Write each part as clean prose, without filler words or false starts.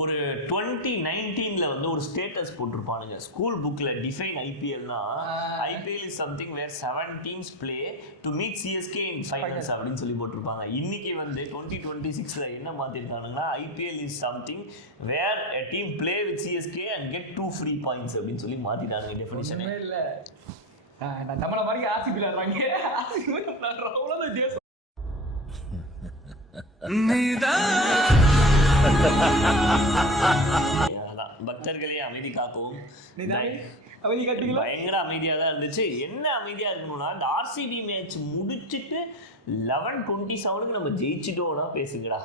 ஒரு 2019 வந்து ஒரு ஸ்டேட்டஸ் போட்டிருப்பானுங்க ஸ்கூல் புக்ல டிஃபைன் ஐபிஎல்னா IPL is something where 7 teams play to meet CSK in finals அப்படின்னு சொல்லி போட்டிருப்பாங்க. இன்னைக்கு வந்து 2026ல என்ன மாத்திருக்கானுங்கன்னா IPL is something where a team play with CSK and get 2 free points அப்படின்னு சொல்லி மாத்திட்டானுங்க டெஃபினிஷன். இல்ல நான் தமிழ மாதிரி ஆர்சிபி விளையாடுறாங்க, ஆர்சிபி விளையாடுறாங்க அவ்வளவுதான் தேசம். பக்தர்களே அமைதி காக்கவும் பயங்கர அமைதியா தான் இருந்துச்சு. என்ன அமைதியா இருக்கணும்னா இந்த ஆர்சிபி மேட்ச் முடிச்சுட்டு 11-27 நம்ம ஜெயிச்சிட்டோம்னா பேசுங்கடா.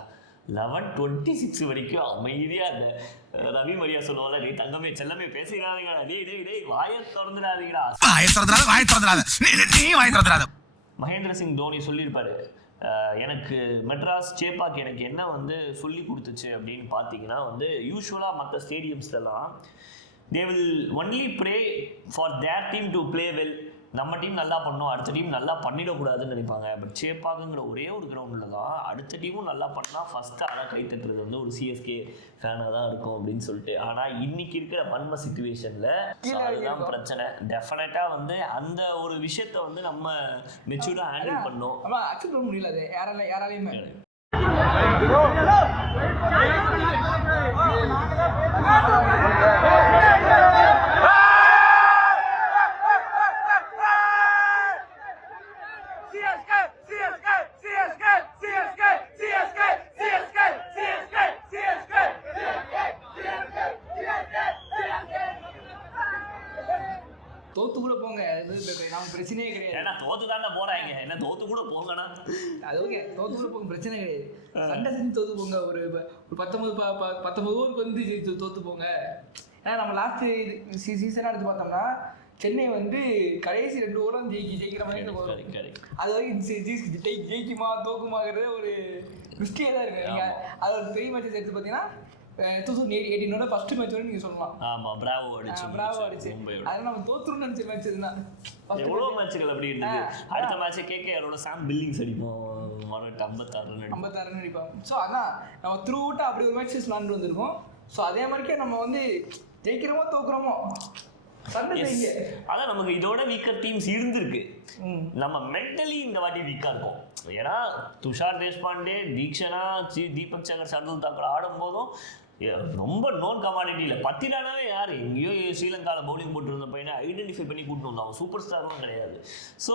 11-26 வரைக்கும் அமைதியா இந்த ரவி மரியா சொல்லுவாங்க, டேய் தங்கமே செல்லமே பேசுகிறாதீங்கடா, டேய் வாயை திறந்துடாதீங்கடா. மகேந்திர சிங் தோனி சொல்லியிருப்பாரு, எனக்கு மெட்ராஸ் சேப்பாக் எனக்கு என்ன வந்து சொல்லி கொடுத்துச்சு அப்படின்னு பார்த்தீங்கன்னா வந்து யூஸ்வலாக மற்ற ஸ்டேடியம்ஸ்லாம் they will only pray for their team to play well. நம்ம டீம் நல்லா பண்ணோம், அடுத்த டீம் நல்லா பண்ணிடக்கூடாதுன்னு நினைப்பாங்க. பட் சேப்பாக்குங்கிற ஒரே ஒரு கிரவுண்டில் தான் அடுத்த டீமும் நல்லா பண்ணால் ஃபஸ்ட்டு ஆனால் கைத்தட்டுறது வந்து ஒரு சிஎஸ்கே ஃபேனாக தான் இருக்கும் அப்படின்னு சொல்லிட்டு. ஆனால் இன்னைக்கு இருக்கிற வன்ம சிச்சுவேஷனில் அதுதான் பிரச்சனை. டெஃபினட்டாக வந்து அந்த ஒரு விஷயத்தை வந்து நம்ம மெச்சூர்டாக ஹேண்டில் பண்ணோம். அக்செப்ட் பண்ண முடியல அது யாராலையுமே. தோத்து கூட போங்க, நமக்கு பிரச்சனையே கிடையாது. ஏன்னா தோத்து தானே போறாங்க, என்ன தோத்து கூட போங்கண்ணா, அது ஓகே, தோத்து கூட போங்க, பிரச்சனை கிடையாது. சண்டை செஞ்சு தோத்து போங்க, ஒரு 19 ஓவருக்கு வந்து தோத்து போங்க. ஏன்னா நம்ம லாஸ்ட் சீசனாக எடுத்து பார்த்தோம்னா சென்னை வந்து கடைசி 2 ஓவரும் ஜெயிக்கிற மாதிரி அது வரைக்கும் ஜெயிக்குமா தோக்குமாங்கிறது ஒரு மிஸ்டேக் தான் இருக்கு. நீங்கள் அது ஒரு பெரிய மேட்சஸ் எடுத்து பார்த்தீங்கன்னா 2018 ஃபர்ஸ்ட் மேட்ச் வரை நீங்க சொல்லலாம். ஆமா, பிராவோ அடிச்சு அதனால நம்ம தோத்துறோம்னு நினைச்ச மேட்ச் இதுதான். எவ்வளவு மேட்ச்கள் அப்படி இருந்தது. அடுத்த மேட்ச் கேகேஆரோட சாம் பில்லிங்ஸ் அடிப்போம் 56 ரன் அடிப்போம். ஸோ அதான் நம்ம த்ரூ அவுட்டாக அப்படி ஒரு மேட்சஸ் விளாண்டு வந்திருக்கோம். ஸோ அதே மாதிரிக்கே நம்ம வந்து ஜெயிக்கிறோமோ தோக்குறோமோ அதான் நமக்கு இதோட வீக்கர் டீம்ஸ் இருந்திருக்கு. நம்ம மென்டலி இந்த வாட்டி வீக்கா இருக்கும். ஏன்னா துஷார் தேஷ்பாண்டே, தீக்ஷனா, தீபக் சங்கர், ஷர்துல் தாக்கர் ஆடும் போதும் ரொம்ப நோன் கமாடிட்டி இல்லை. பத்திரானாவே யார் எங்கேயோ ஸ்ரீலங்காவில் பவுலிங் போட்டுருந்த பையனை ஐடென்டிஃபை பண்ணி கூப்பிட்டு வந்தோம். அவன் சூப்பர் ஸ்டாரும் கிடையாது. ஸோ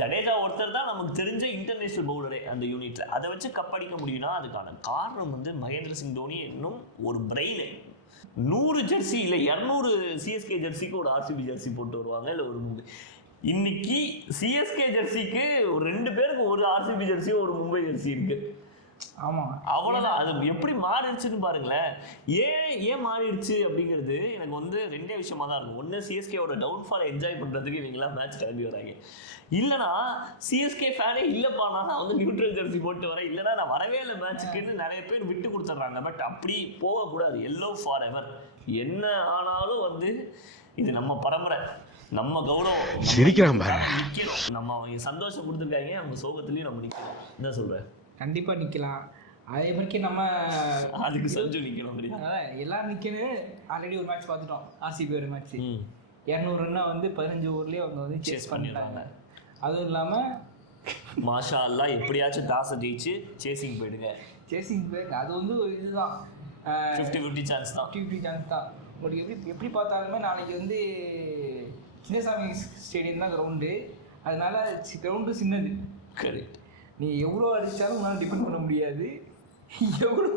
ஜடேஜா ஒருத்தர் தான் நமக்கு தெரிஞ்ச இன்டர்நேஷ்னல் பவுலரே அந்த யூனிட்டில். அதை வச்சு கப்படிக்க முடியும்னா அதுக்கான காரணம் வந்து மகேந்திர சிங் தோனி இன்னும் ஒரு பிரெயின். 100 ஜெர்சி இல்லை 200 சிஎஸ்கே ஜெர்சிக்கு ஒரு ஆர்சிபி ஜெர்சி போட்டு வருவாங்க, இல்லை ஒரு மும்பை. இன்னைக்கு சிஎஸ்கே ஜெர்சிக்கு 2 பேருக்கு ஒரு ஆர்சிபி ஜெர்சி ஒரு மும்பை ஜெர்சி இருக்கு. ஆமாம், அவ்வளோதான். அது எப்படி மாறிடுச்சுன்னு பாருங்களேன். ஏன் மாறிடுச்சு அப்படிங்கிறது எனக்கு வந்து 2 விஷயமா தான் இருக்கும். ஒன்று, சிஎஸ்கேவோட டவுன்ஃபாலை என்ஜாய் பண்ணுறதுக்கு இவங்கெல்லாம் மேட்ச் கிளம்பி வராங்க. இல்லைனா சிஎஸ்கே ஃபேனே இல்லைப்பா நான் வந்து நியூட்ரல் ஜெர்சி போட்டு வரேன், இல்லைனா நான் வரவே இல்லை மேட்சுக்குன்னு நிறைய பேர் விட்டு கொடுத்துட்றாங்க. பட் அப்படி போகக்கூடாது. Yellow for ever. என்ன ஆனாலும் வந்து இது நம்ம பரம்பரை, நம்ம கௌரவம், நிற்கிறோம். நம்ம அவங்க சந்தோஷம் கொடுத்துருக்காங்க, அவங்க சோகத்துலேயும் நம்ம நிற்கிறோம். என்ன சொல்கிறேன்? கண்டிப்பாக நிற்கலாம். அதே மாதிரி நம்ம அதுக்கு சஞ்சு நிற்கணும். அதான் எல்லாம் நிற்கணும். ஆல்ரெடி ஒரு மேட்ச் பார்த்துட்டோம், ஆர்சிபி ஒரு மேட்ச் 200 ரன்னா வந்து 15 ஓவர்லேயே அவங்க வந்து சேஸ் பண்ணிடுறாங்க. அதுவும் இல்லாமல் மாஷா அல்லாஹ் எப்படியாச்சும் டாஸை ஜெயிச்சு சேசிங் போயிடுங்க. அது வந்து ஒரு இதுதான் 50-50 சான்ஸ் தான். 50-50 சான்ஸ் தான். உங்களுக்கு எப்படி பார்த்தாலுமே நாளைக்கு வந்து சின்னசாமி ஸ்டேடியம் தான் கிரவுண்டு. அதனால கிரவுண்டு சின்னது. கரெக்ட். நீ எவ்வளோ அடித்தாலும் உன்னால் டிபெண்ட் பண்ண முடியாது. எவ்வளோ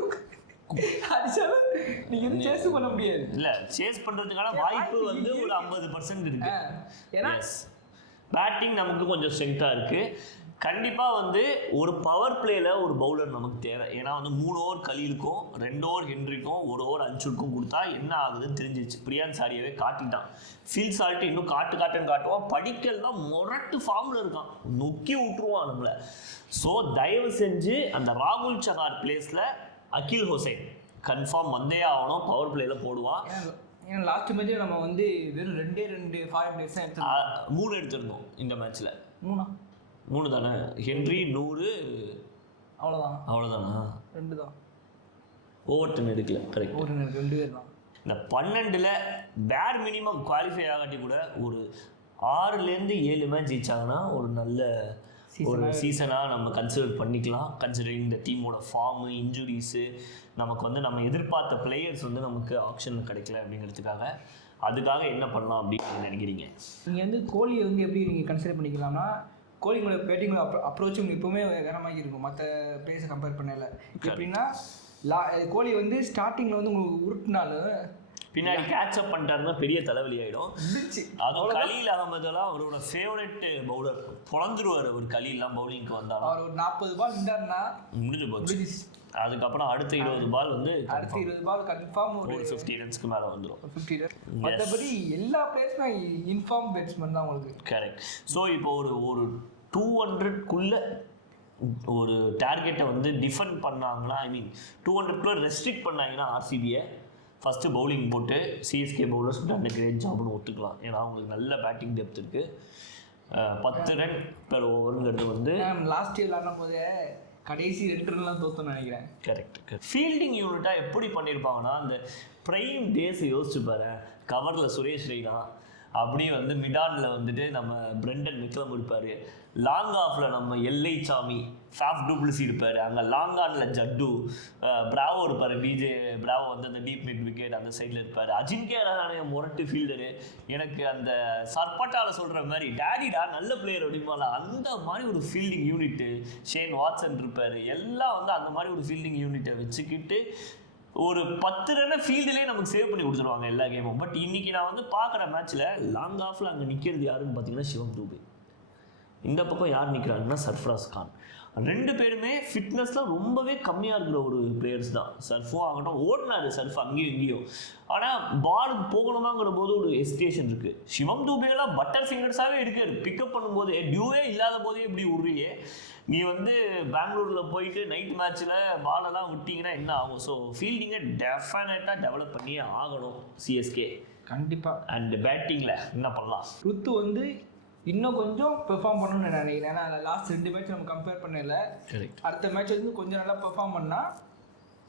அடித்தாலும் நீங்கள் வந்து சேஸ் பண்ண முடியாது. இல்லை, சேஸ் பண்ணுறதுக்கான வாய்ப்பு வந்து ஒரு 50% இருக்கு. ஏன்னா பேட்டிங் நமக்கு கொஞ்சம் ஸ்ட்ரென்த்தாக இருக்குது. கண்டிப்பாக வந்து ஒரு பவர் பிளேயில் ஒரு பவுலர் நமக்கு தேவை. ஏன்னா வந்து 3 ஓவர் கலீலுக்கும் 2 ஓவர் ஹென்ரிக்கும் 1 ஓவர் அன்சுக்கும் கொடுத்தா என்ன ஆகுதுன்னு தெரிஞ்சிச்சு. பிரியான் சாரியாவே காட்டிட்டான். ஃபீல் சால்ட்டு இன்னும் காட்டுன்னு காட்டுவான். படிக்கல் தான் மொரட்டு ஃபார்மில் இருக்கான், நொக்கி விட்டுருவான் நம்மளை. ஸோ தயவு செஞ்சு அந்த ராகுல் சகார் பிளேஸில் அகில் ஹுசைன் கன்ஃபார்ம் வந்தே ஆகணும். பவர் பிளேயில் போடுவான். ஏன்னா லாஸ்ட் மேட்ச் நம்ம வந்து வெறும் 2 ஃபாஸ்ட் பிளேஸ் தான் எடுத்துருந்தோம். 3 எடுத்திருந்தோம் இந்த மேட்ச்சில். 3 தானே? ஹென்றி 100 அவ்வளோதானா? 2 தான். ஓவர்டன் எடுக்கல. கரெக்ட். ஒரு 2 பேர் தான். இந்த 12ல் பேர் மினிமம் குவாலிஃபை ஆகாட்டி கூட ஒரு 6லேருந்து 7 மேட்ச் ஜெயிச்சாங்கன்னா ஒரு நல்ல ஒரு சீசனாக நம்ம கன்சிடர் பண்ணிக்கலாம். கன்சிடரிங் இந்த டீமோட ஃபார்மு, இன்ஜுரிஸு, நமக்கு வந்து நம்ம எதிர்பார்த்த பிளேயர்ஸ் வந்து நமக்கு ஆப்ஷனில் கிடைக்கல அப்படிங்கிறதுக்காக அதுக்காக என்ன பண்ணலாம் அப்படின்னு நினைக்கிறீங்க? நீங்கள் வந்து கோலியை வந்து எப்படி நீங்கள் கன்சிடர் பண்ணிக்கலாம்னா, கோலிங்களோட பேட்டிங்களோட அப்ரோச் உங்களுக்கு எப்போவுமே வேற மாதிரி இருக்கும் மற்ற பிளேயர்ஸை கம்பேர் பண்ணல. எப்படின்னா கோலி வந்து ஸ்டார்டிங்கில் வந்து உங்களுக்கு உருட்டினாலும் பின்னாடி கேட்சப் பண்ணிட்டாருன்னா பெரிய தலைவலி ஆகிடும். அதுவும் கலீல் அகமதுலாம் அவரோட ஃபேவரட் பவுலர், பொழந்துருவார் அவர். கலீல்லாம் பவுலிங்க்கு வந்தாலும் அவர் ஒரு 40 பால் இருந்தாருன்னா முடிஞ்சு போச்சு. அதுக்கப்புறம் அடுத்த 20 பால் வந்து அடுத்த 20 பால் கன்ஃபார்ம் ஒரு 50 ரன்ஸ்க்கு மேலே வந்துடும். 50 ரன். மற்றபடி எல்லா பிளேயர்ஸுமே இன்ஃபார்ம் பேட்ஸ்மேன் தான் உங்களுக்கு. கரெக்ட். ஸோ இப்போ ஒரு 200க்குள்ள ஒரு டார்கெட்டை வந்து டிஃபெண்ட் பண்ணாங்களா, ஐ மீன் 200க்குள்ள ரெஸ்ட்ரிக்ட் பண்ணாங்கன்னா ஆர்சிபியை ஃபஸ்ட்டு பவுலிங் போட்டு சிஎஸ்கே பவுலர்ஸ் நல்ல கிரேட் ஜாப்னு ஒத்துக்கலாம். ஏன்னா அவங்களுக்கு நல்ல பேட்டிங் டெப்த் இருக்குது. 10 ரன் பெர் ஓவருங்கிறது வந்து லாஸ்ட் இயர் விளாடும் போதே கடைசி 2 ரன்லாம் தோத்தோன்னு நினைக்கிறேன். கரெக்ட். ஃபீல்டிங் யூனிட்டாக எப்படி பண்ணியிருப்பாங்கன்னா, அந்த ப்ரைம் டேஸ் யோசிச்சு பாரு. கவரில் சுரேஷ் ரெய்னா, அப்படியே வந்து மிடானில் வந்துட்டு நம்ம பிரெண்டன் மெக்லம் இருப்பார், லாங் ஆஃபில் நம்ம எல்ஐ சாமி, ஃபேஃப் டூப்ளிசி இருப்பார், அங்கே லாங் ஆனில் ஜட்டு, பிராவோ இருப்பார், பிஜே பிராவோ வந்து அந்த டீப் மிட் விக்கெட் அந்த சைடில் இருப்பார், அஜின்கே ரஹானே முரட்டு ஃபீல்டரு. எனக்கு அந்த சர்பட்டாவில் சொல்கிற மாதிரி டேடிடா நல்ல பிளேயர் அப்படிம்பால அந்த மாதிரி ஒரு ஃபீல்டிங் யூனிட்டு. ஷேன் வாட்சன் இருப்பார். எல்லாம் வந்து அந்த மாதிரி ஒரு ஃபீல்டிங் யூனிட்டை வச்சுக்கிட்டு ஒரு 10 ரன்னை ஃபீல்டுலேயே நமக்கு சேவ் பண்ணி கொடுத்துருவாங்க எல்லா கேமும். பட் இன்றைக்கி நான் வந்து பார்க்குற மேட்ச்சில் லாங் ஆஃபில் அங்கே நிற்கிறது யாருன்னு பார்த்தீங்கன்னா சிவம் தூபே. இந்த பக்கம் யார் நிற்கிறாங்கன்னா சர்ஃப்ராஸ் கான். 2 பேருமே ஃபிட்னஸ்லாம் ரொம்பவே கம்மியாக இருக்கிற ஒரு பிளேயர்ஸ் தான். சர்ஃபும் ஆகட்டும், ஓடினாரு சர்ஃப் அங்கேயும் இங்கேயும். ஆனால் பாலுக்கு போகணுமாங்கிற போது ஒரு எஸ்டேஷன் இருக்குது. சிவம் தூபேலாம் பட்டர் ஃபிங்கர்ஸாகவே இருக்காரு. பிக்கப் பண்ணும்போது டியூவே இல்லாத போதே இப்படி விட்றியே, நீ வந்து பெங்களூரில் போயிட்டு நைட் மேட்ச்சில் பாலெல்லாம் விட்டிங்கன்னா என்ன ஆகும்? ஸோ ஃபீல்டிங்கை டெஃபினட்டாக டெவலப் பண்ணியே ஆகணும் சிஎஸ்கே கண்டிப்பாக. அண்ட் பேட்டிங்கில் என்ன பண்ணலாம்? ருத்து வந்து இன்னும் கொஞ்சம் பெர்ஃபார்ம் பண்ணணும்னு நினைக்கிறேன். ஏன்னா லாஸ்ட் 2 மேட்ச் நம்ம கம்பேர் பண்ணல. அடுத்த மேட்ச் வந்து கொஞ்சம் நல்லா பெர்ஃபார்ம் பண்ணால்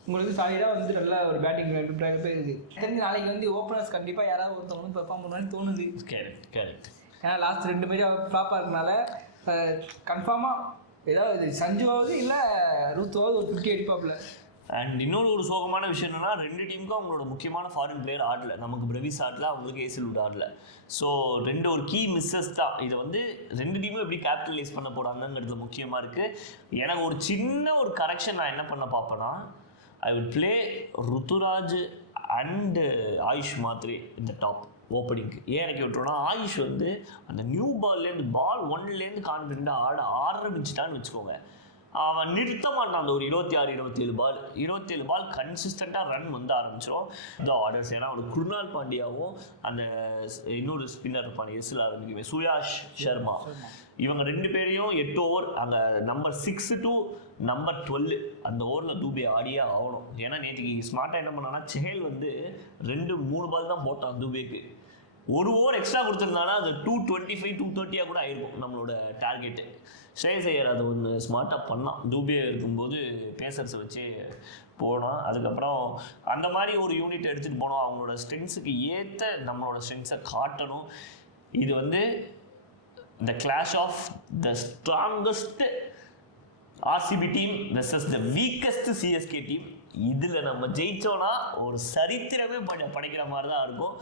உங்களுக்கு சாலிடாக வந்து நல்லா ஒரு பேட்டிங் பேர் இருக்குது. தெரிஞ்சு நாளைக்கு வந்து ஓப்பனர்ஸ் கண்டிப்பாக யாராவது ஒருத்தவங்க வந்து பெர்ஃபார்ம் பண்ணுவான்னு தோணுது. கரெக்ட். ஏன்னா லாஸ்ட் 2 மேட்ச் ஃப்ளாப்பாக இருக்கனால கன்ஃபார்மாக ஏதாவது சஞ்சுவாவது இல்லை ரூத்தாவது ஒரு 50 அடிப்பாப்புல. அண்ட் இன்னொரு ஒரு சோகமான விஷயம் என்னன்னா, 2 டீமுக்கும் அவங்களோட முக்கியமான ஃபாரின் பிளேயர் ஆடல. நமக்கு பிரவிஸ் ஆடல, அவங்களுக்கு ஏசில்வுட் ஆடல. ஸோ 2 ஒரு கீ மிஸ்ஸஸ் தான். இதை வந்து 2 டீமும் எப்படி கேபிட்டலைஸ் பண்ண போகிறாங்கிறது முக்கியமாக இருக்குது. எனக்கு ஒரு சின்ன ஒரு கரெக்ஷன் நான் என்ன பண்ண பார்ப்பேன்னா, I will play Ruturaj and Ayush Mhatre இந்த டாப் ஓப்பனிங்க்கு. ஏன் எனக்கு விட்டுருன்னா, ஆயுஷ் வந்து அந்த நியூ பால்லேருந்து பால் 1லேருந்து கான்ஃபிடென்ட்டாக ஆரம்பிச்சிட்டான்னு வச்சுக்கோங்க, அவன் நிறுத்த மாட்டான். அந்த ஒரு 26-27 பால் கன்சிஸ்டண்ட்டாக ரன் வந்து ஆரம்பிச்சிடும் இந்த ஆர்டர்ஸ். ஏன்னா ஒரு குருணால் பாண்டியாவும் அந்த இன்னொரு ஸ்பின்னர் இருப்பான் எஸ்ல ஆரம்பிக்குமே சுயாஷ் சர்மா, இவங்க 2 பேரையும் 8 ஓவர் அங்கே நம்பர் 6 to நம்பர் 12 அந்த ஓவரில் தூபே ஆடியே ஆகணும். ஏன்னா நேற்றுக்கு ஸ்மார்ட்டாக என்ன பண்ணான்னா, செஹல் வந்து 2-3 பால் தான் போட்டான் தூபேக்கு. 1 ஓவர் எக்ஸ்ட்ரா கொடுத்துருந்தானா அது 225-230 கூட ஆயிருக்கும் நம்மளோட டார்கெட்டு. ஸ்ரேயஸ் ஐயர் அது ஒன்று ஸ்மார்ட்டாக பண்ணான். தூபே இருக்கும்போது பேசர்ஸை வச்சு போனோம். அதுக்கப்புறம் அந்த மாதிரி ஒரு யூனிட் எடுத்துகிட்டு போனோம். அவங்களோட ஸ்ட்ரென்த்ஸுக்கு ஏற்ற நம்மளோட ஸ்ட்ரென்த்ஸை காட்டணும். இது வந்து the clash of the strongest RCB team versus the weakest CSK team. இதில் நம்ம ஜெயிச்சோன்னா ஒரு சரித்திரமே படைக்கிற மாதிரி தான் இருக்கும்.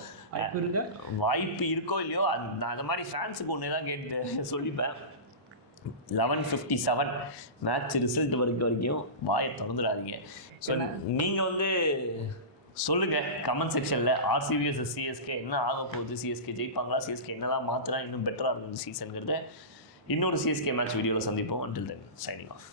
வாய்ப்பு இருக்கோ இல்லையோ, நான் அந்த மாதிரி ஃபேன்ஸுக்கு ஒன்று தான் கேட்டு சொல்லிப்பேன். 11:57 மேட்ச் ரிசல்ட் வரைக்கும் வாயை திறந்துடாதீங்க. ஸோ நீங்கள் வந்து சொல்லுங்கள் கமெண்ட் செக்ஷனில் ஆர்சிபி vs சிஎஸ்கே என்ன ஆக போகுது, சிஎஸ்கே ஜெயிப்பாங்களா, சிஎஸ்கே என்னதான் மாற்றினா இன்னும் பெட்டராக இருக்கும் இந்த சீசனுங்கிறத. இன்னொரு சிஎஸ்கே மேட்ச் வீடியோவில் சந்திப்போம். until then signing off.